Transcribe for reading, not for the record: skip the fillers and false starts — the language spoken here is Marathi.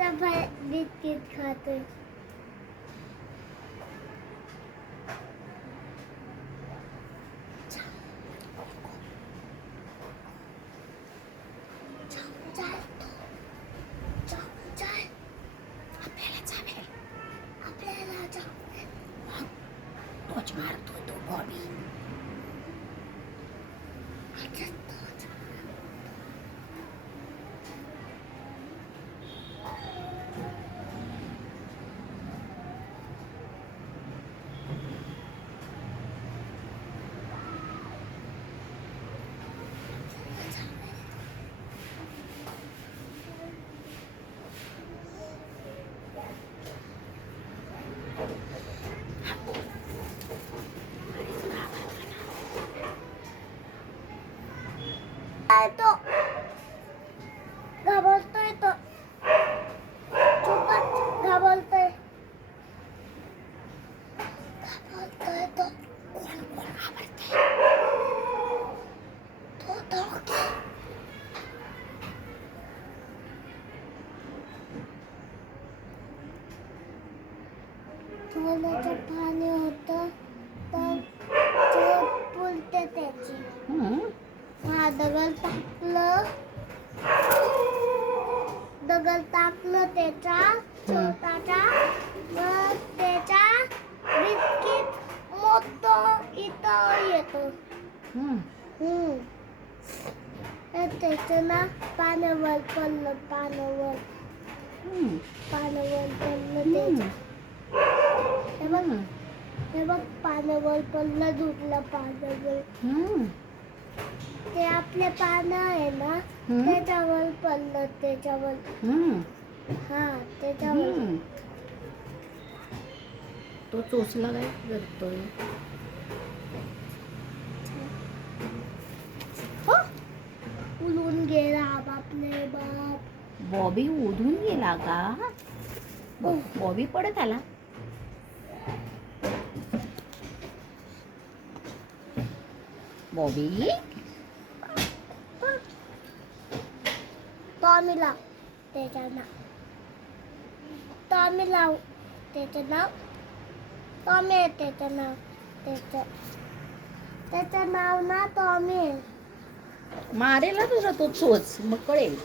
आता बिस्किट खाते. आपल्याला तोच मारतो तो बॉबी. तो घाबरतोय तो. चुपच घाबरतोय. घाबरतोय तो. कोण घाबरतोय? तो डॉगी. थोडंसं पाणी होतं तर चोट पुलते त्याची. हा दगड टाकलं त्याच्या छोटाचा. मग त्याचा बिस्किट मोठं इथं येतो. त्याचं ना पाण्यावर पडलं. पाण्यावर पडलं त्याचं. हे बघ पाण्यावर पडलं. धुतलं पाण्यावर. ते आपले पानं आहे ना त्याच्यावर पडलं. त्याच्यावर हा त्याच्यावर. तो चोचला काय करतोय? उडून गेला बापले बाप. बॉबी उडून गेला का? बॉबी पडत आला. बॉबी टॉमी लाव त्याचं नाव. टॉमी लाव त्याचं नाव. टॉमी आहे त्याचं नाव. त्याचं नाव ना टॉमी आहे. मारेल ना तुझा तो चोच, मग कळेल.